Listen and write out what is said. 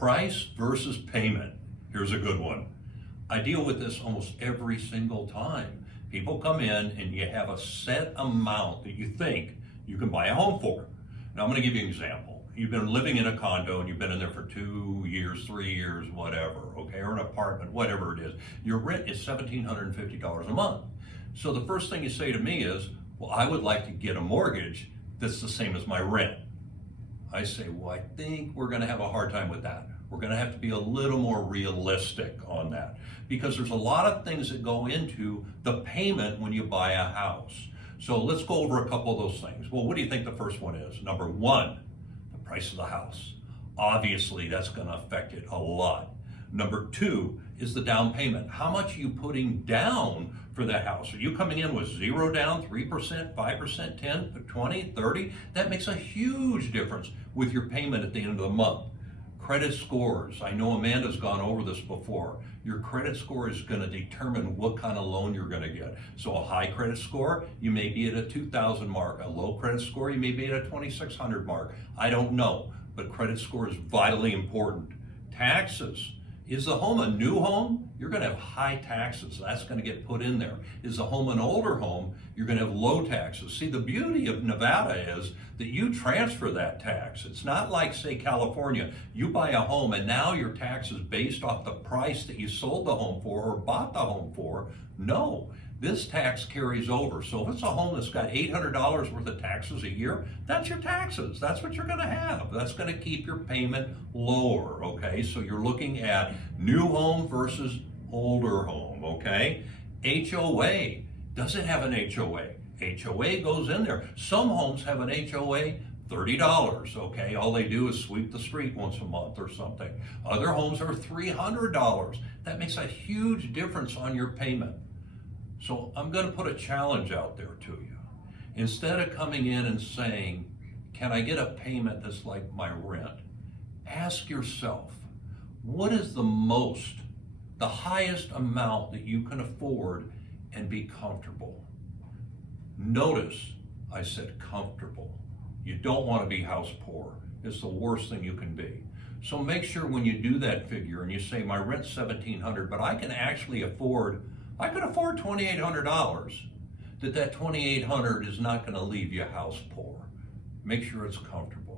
Price versus payment. Here's a good one. I deal with this almost every single time. People come in and you have a set amount that you think you can buy a home for. Now I'm going to give you an example. You've been living in a condo and you've been in there for 2 years, 3 years, whatever, okay, or an apartment, whatever it is. Your rent is $1,750 a month. So the first thing you say to me is, well, I would like to get a mortgage that's the same as my rent. I say, well, I think we're going to have a hard time with that. We're going to have to be a little more realistic on that because there's a lot of things that go into the payment when you buy a house. So let's go over a couple of those things. Well, what do you think the first one is? Number one, the price of the house. Obviously, that's going to affect it a lot. Number two is the down payment. How much are you putting down for that house? Are you coming in with 0 down, 3%, 5%, 10, 20, 30? That makes a huge difference with your payment at the end of the month. Credit scores. I know Amanda's gone over this before. Your credit score is going to determine what kind of loan you're going to get. So a high credit score, you may be at a 2,000 mark. A low credit score, you may be at a 2,600 mark. I don't know, but credit score is vitally important. Taxes. Is the home a new home? You're going to have high taxes. That's going to get put in there. Is the home an older home? You're going to have low taxes. See, the beauty of Nevada is that you transfer that tax. It's not like, say, California. You buy a home and now your tax is based off the price that you sold the home for or bought the home for. No, this tax carries over. So if it's a home that's got $800 worth of taxes a year, that's your taxes. That's what you're going to have. That's going to keep your payment lower, okay? So you're looking at new home versus older home, okay? HOA. Does it have an HOA? HOA goes in there. Some homes have an HOA, $30, okay? All they do is sweep the street once a month or something. Other homes are $300. That makes a huge difference on your payment. So I'm going to put a challenge out there to you. Instead of coming in and saying, can I get a payment that's like my rent? Ask yourself, what is the highest amount that you can afford and be comfortable? Notice I said comfortable. You don't want to be house poor. It's the worst thing you can be. So make sure when you do that figure and you say my rent's $1,700, but I can actually afford $2,800, that $2,800 is not going to leave you house poor. Make sure it's comfortable.